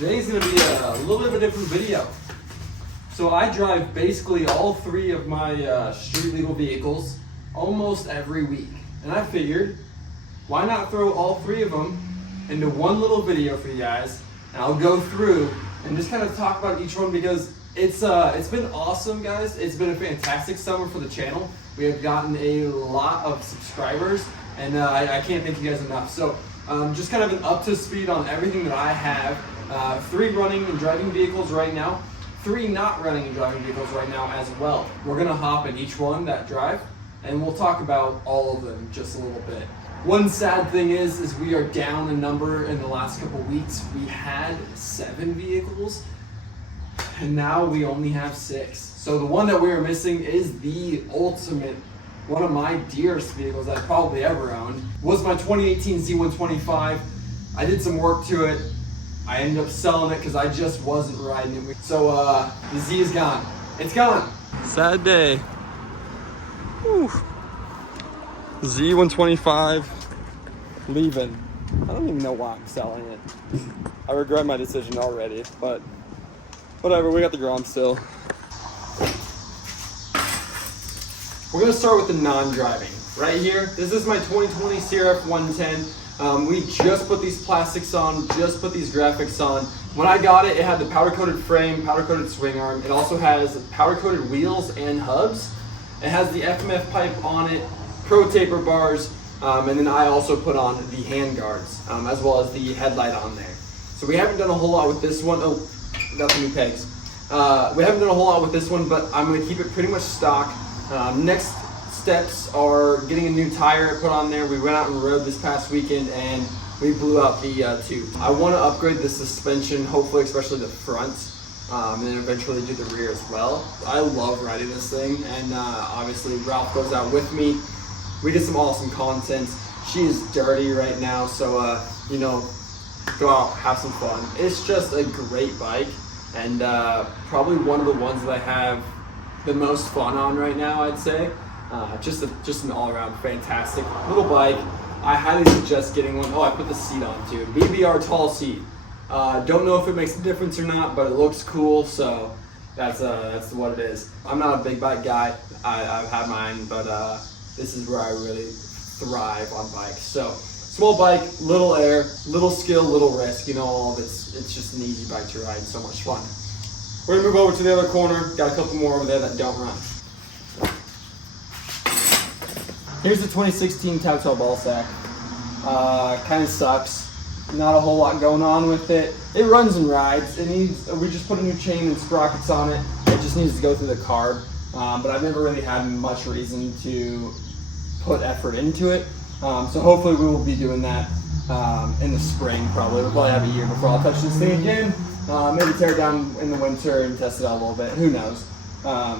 Today's gonna be a little bit of a different video. So I drive basically all three of my street legal vehicles almost every week. And I figured, why not throw all three of them into one little video for you guys, and I'll go through and just kind of talk about each one because it's been awesome, guys. It's been a fantastic summer for the channel. We have gotten a lot of subscribers, and I can't thank you guys enough. So just kind of an up to speed on everything that I have. 3 running and driving vehicles right now, 3 not running and driving vehicles right now as well. We're gonna hop in each one that drive, and we'll talk about all of them just a little bit. One sad thing is we are down a number in the last couple weeks. We had 7 vehicles, and now we only have 6. So the one that we are missing is the ultimate, one of my dearest vehicles I've probably ever owned, was my 2018 Z125. I did some work to it. I ended up selling it because I just wasn't riding it. So the Z is gone. It's gone. Sad day. Whew. Z125 leaving. I don't even know why I'm selling it. I regret my decision already, but whatever, we got the Grom still. We're gonna start with the non-driving. Right here, this is my 2020 CRF 110. We just put these plastics on, just put these graphics on. When I got it, it had the powder-coated frame, powder-coated swing arm. It also has powder-coated wheels and hubs. It has the FMF pipe on it, pro taper bars, and then I also put on the hand guards, as well as the headlight on there. So we haven't done a whole lot with this one. Oh, got some new pegs. We haven't done a whole lot with this one, but I'm gonna keep it pretty much stock. Next steps are getting a new tire put on there. We went out and rode this past weekend and we blew out the tube. I want to upgrade the suspension, hopefully especially the front, and then eventually do the rear as well. I love riding this thing, and obviously Ralph goes out with me. We did some awesome content. She is dirty right now, so you know, go out, have some fun. It's just a great bike, and probably one of the ones that I have the most fun on right now, I'd say. Just an all-around fantastic little bike. I highly suggest getting one. Oh, I put the seat on too. BBR tall seat. Don't know if it makes a difference or not, but it looks cool, so that's what it is. I'm not a big bike guy. I've had mine, but this is where I really thrive on bikes. So small bike, little air, little skill, little risk. You know, all of it's just an easy bike to ride. So much fun. We're gonna move over to the other corner. Got a couple more over there that don't run. Here's the 2016 Towtail ball sack. Kind of sucks. Not a whole lot going on with it. It runs and rides. We just put a new chain and sprockets on it. It just needs to go through the carb. But I've never really had much reason to put effort into it. So hopefully we will be doing that in the spring probably. We'll probably have a year before I'll touch this thing again. Maybe tear it down in the winter and test it out a little bit. Who knows? A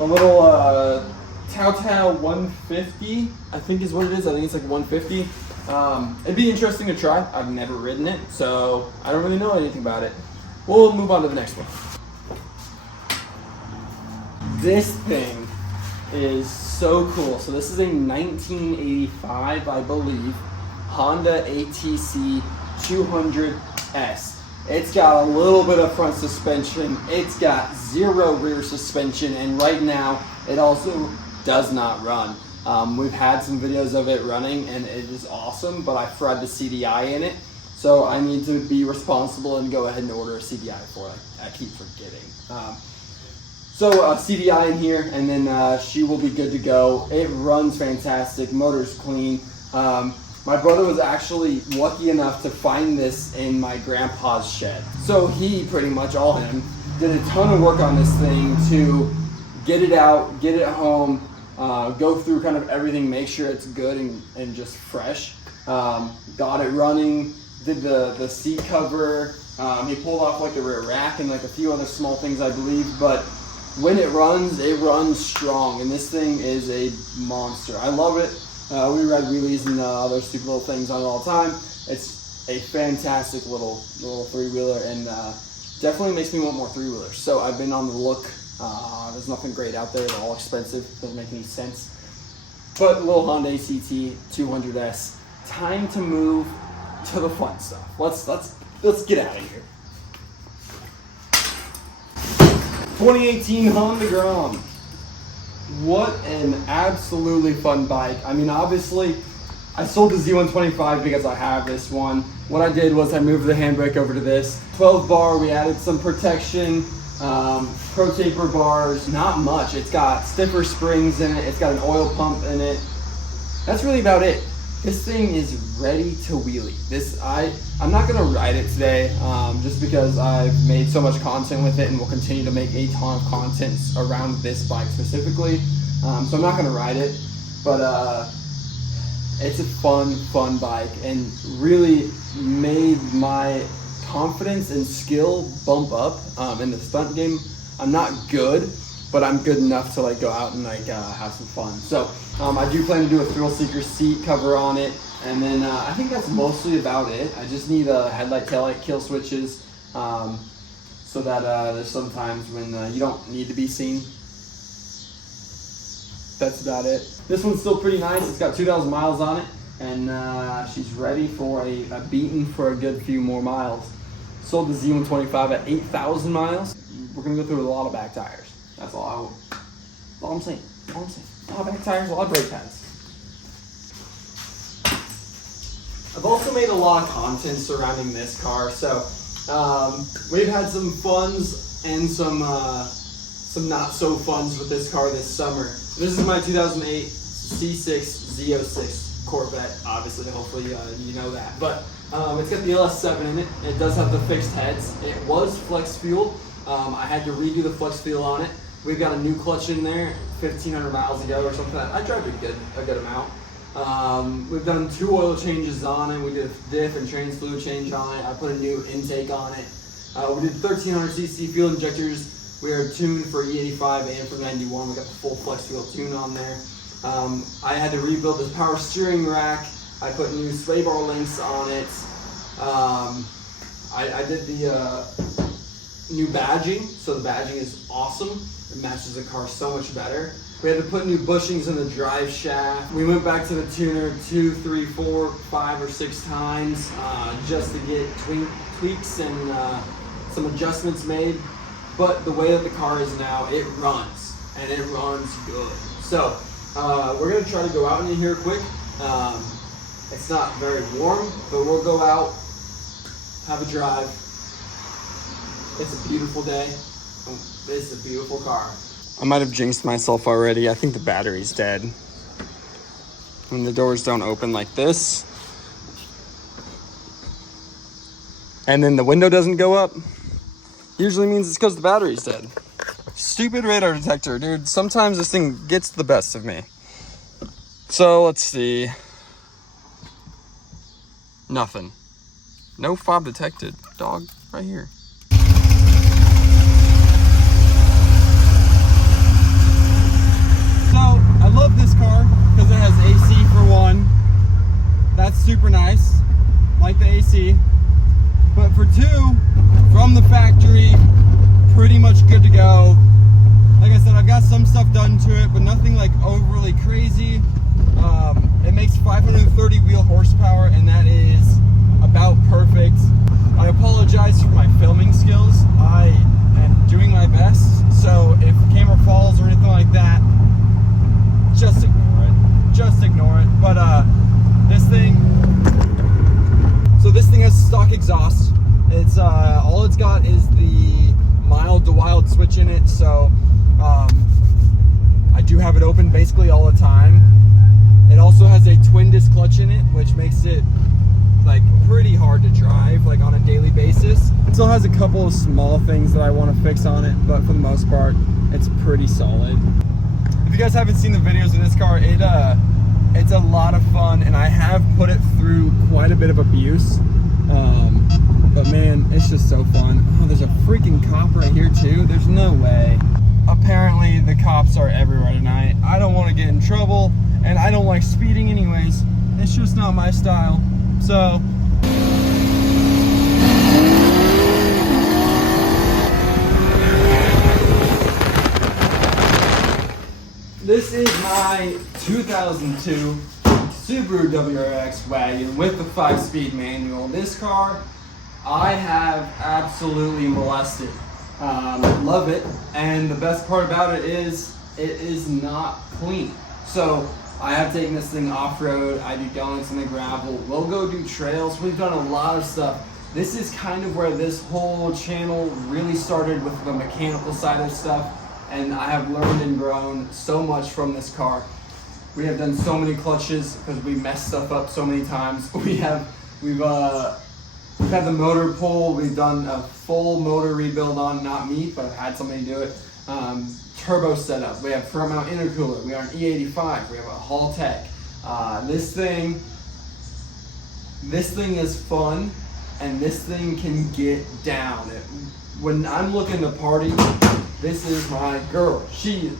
little Towtail 150, I think is what it is. I think it's like 150. It'd be interesting to try. I've never ridden it, so I don't really know anything about it. We'll move on to the next one. This thing is so cool. So this is a 1985, I believe, Honda ATC 200S. It's got a little bit of front suspension. It's got 0 rear suspension, and right now it also does not run. We've had some videos of it running and it is awesome, but I fried the CDI in it, so I need to be responsible and go ahead and order a CDI for it. I keep forgetting. So CDI in here, and then she will be good to go. It runs fantastic, motor's clean. My brother was actually lucky enough to find this in my grandpa's shed. So he pretty much, all him, did a ton of work on this thing to get it out, get it home, go through kind of everything, make sure it's good and just fresh. Got it running, did the seat cover. He pulled off like the rear rack and like a few other small things, I believe. But when it runs strong, and this thing is a monster. I love it. We ride wheelies and other stupid little things on it all the time. It's a fantastic little 3-wheeler, and definitely makes me want more 3-wheelers. So I've been on the look. There's nothing great out there. They're all expensive. Doesn't make any sense. But a little Honda ACT 200S. Time to move to the fun stuff. Let's get out of here. 2018 Honda Grom. What an absolutely fun bike. I mean, obviously, I sold the Z125 because I have this one. What I did was I moved the handbrake over to this. 12 bar, we added some protection, pro taper bars, not much. It's got stiffer springs in it. It's got an oil pump in it. That's really about it. This thing is ready to wheelie. I'm not gonna ride it today, just because I've made so much content with it and will continue to make a ton of content around this bike specifically. So I'm not gonna ride it, but it's a fun bike and really made my confidence and skill bump up in the stunt game. I'm not good, but I'm good enough to like go out and like have some fun. So I do plan to do a thrill seeker seat cover on it, and then I think that's mostly about it. I just need a headlight, taillight, kill switches, so that there's some times when you don't need to be seen. That's about it. This one's still pretty nice. It's got 2,000 miles on it, and she's ready for a beating for a good few more miles. Sold the Z125 at 8,000 miles. We're gonna go through with a lot of back tires. That's all I'm saying. A lot of back tires, a lot of brake pads. I've also made a lot of content surrounding this car, so we've had some funs and some not so funs with this car this summer. This is my 2008 C6 Z06 Corvette. Obviously, hopefully you know that, but it's got the LS7 in it. It does have the fixed heads. It was flex fuel. I had to redo the flex fuel on it. We've got a new clutch in there, 1,500 miles ago or something. I drive it a good amount. We've done 2 oil changes on it. We did a diff and trans fluid change on it. I put a new intake on it. We did 1,300cc fuel injectors. We are tuned for E85 and for 91. We got the full flex fuel tune on there. I had to rebuild this power steering rack. I put new sway bar links on it. I did the new badging, so the badging is awesome. It matches the car so much better. We had to put new bushings in the drive shaft. We went back to the tuner 2, 3, 4, 5, or 6 times just to get tweaks and some adjustments made. But the way that the car is now, it runs, and it runs good. So we're gonna try to go out in here quick. It's not very warm, but we'll go out, have a drive. It's a beautiful day. It's a beautiful car. I might have jinxed myself already. I think the battery's dead. When the doors don't open like this, and then the window doesn't go up, usually means it's because the battery's dead. Stupid radar detector, dude. Sometimes this thing gets the best of me. So let's see. Nothing. No fob detected. Dog, right here. So I love this car because it has AC for one. That's super nice. Like the AC. But for 2, from the factory, pretty much good to go. Like I said, I've got some stuff done to it, but nothing like overly crazy. It makes 530 wheel horsepower, and that is about perfect. I apologize for my filming skills. I am doing my best, so if the camera falls or anything like that, just ignore it. Just ignore it. But this thing has stock exhaust. It's all it's got is the mild to wild switch in it, so I do have it open basically all the time. It also has a twin disc clutch in it, which makes it like pretty hard to drive like on a daily basis. It still has a couple of small things that I want to fix on it, but for the most part, it's pretty solid. If you guys haven't seen the videos of this car, it's a lot of fun, and I have put it through quite a bit of abuse. But man, it's just so fun. Oh, there's a freaking cop right here too. There's no way. Apparently the cops are everywhere tonight. I don't want to get in trouble, and I don't like speeding anyways. It's just not my style. So this is my 2002 Subaru WRX wagon with the 5-speed manual. This car I have absolutely molested. Love it. And the best part about it is not clean. So I have taken this thing off-road. I do donuts in the gravel. We'll go do trails. We've done a lot of stuff. This is kind of where this whole channel really started, with the mechanical side of stuff. And I have learned and grown so much from this car. We have done so many clutches because we messed stuff up so many times. We've had the motor pull. We've done a full motor rebuild on, not me, but I've had somebody do it. Turbo setup. We have front mount intercooler. We are an E85. We have a Hall Tech. This thing is fun, and this thing can get down. When I'm looking to party, this is my girl. She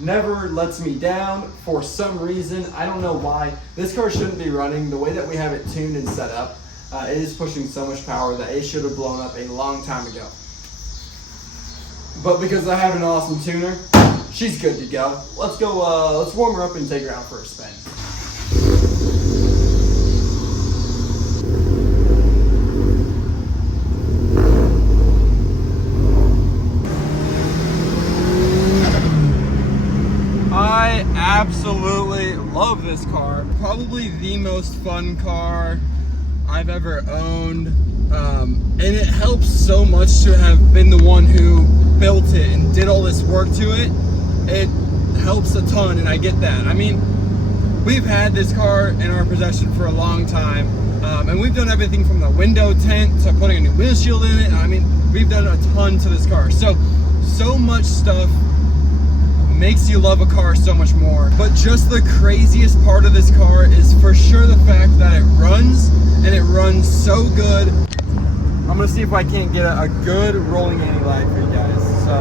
never lets me down for some reason. I don't know why. This car shouldn't be running the way that we have it tuned and set up. It is pushing so much power that it should have blown up a long time ago. But because I have an awesome tuner, she's good to go. Let's go, let's warm her up and take her out for a spin. I absolutely love this car. Probably the most fun car I've ever owned. And it helps so much to have been the one who built it and did all this work to it. It helps a ton, and I get that. I mean, we've had this car in our possession for a long time, and we've done everything from the window tint to putting a new windshield in it. I mean, we've done a ton to this car. So much stuff makes you love a car so much more. But just the craziest part of this car is for sure the fact that it runs, and it runs so good. I'm gonna see if I can't get a good rolling anti-lag for you guys. So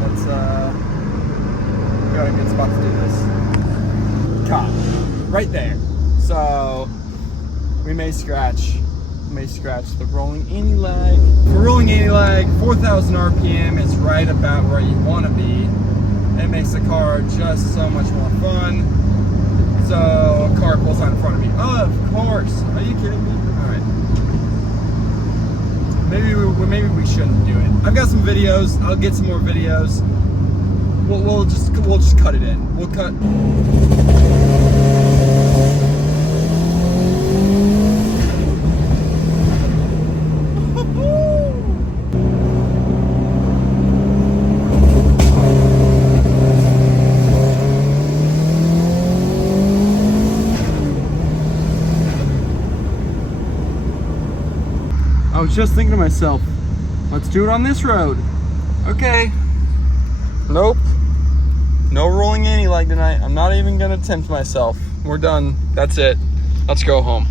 let's we got a good spot to do this. Caught right there. So we may scratch the rolling anti-lag. For rolling anti-lag, 4,000 RPM is right about where you want to be. It makes the car just so much more fun. So a car pulls out in front of me. Of course. Are you kidding me? All right. Maybe we shouldn't do it. I've got some videos. I'll get some more videos. We'll just cut it in. We'll cut. I was just thinking to myself, let's do it on this road. Okay. Nope. No rolling anti-lag tonight. I'm not even gonna tempt myself. We're done. That's it. Let's go home.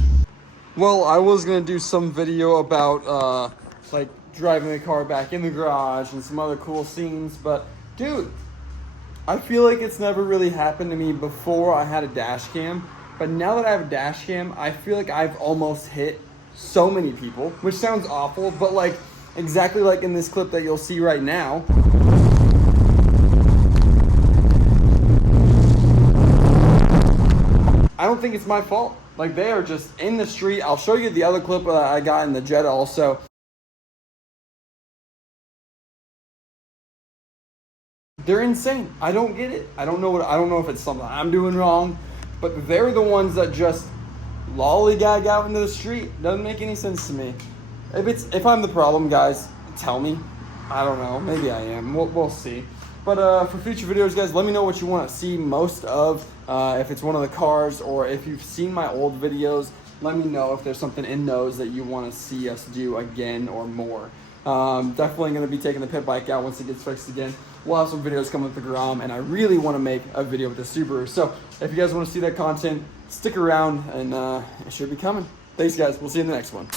Well, I was gonna do some video about like driving the car back in the garage and some other cool scenes, but dude, I feel like it's never really happened to me before I had a dash cam. But now that I have a dash cam, I feel like I've almost hit so many people, which sounds awful, but like exactly like in this clip that you'll see right now. I don't think it's my fault. Like, they are just in the street. I'll show you the other clip that I got in the Jetta also. They're insane. I don't get it. I don't know if it's something I'm doing wrong, but they're the ones that just lollygag out into the street. Doesn't make any sense to me. If I'm the problem, guys, tell me. I don't know. Maybe I am. We'll see. But for future videos, guys, let me know what you want to see most of. If it's one of the cars, or if you've seen my old videos, let me know if there's something in those that you want to see us do again or more. Definitely going to be taking the pit bike out once it gets fixed again. We'll have some videos coming with the Grom, and I really want to make a video with the Subaru. So if you guys want to see that content, stick around, and it should be coming. Thanks, guys. We'll see you in the next one.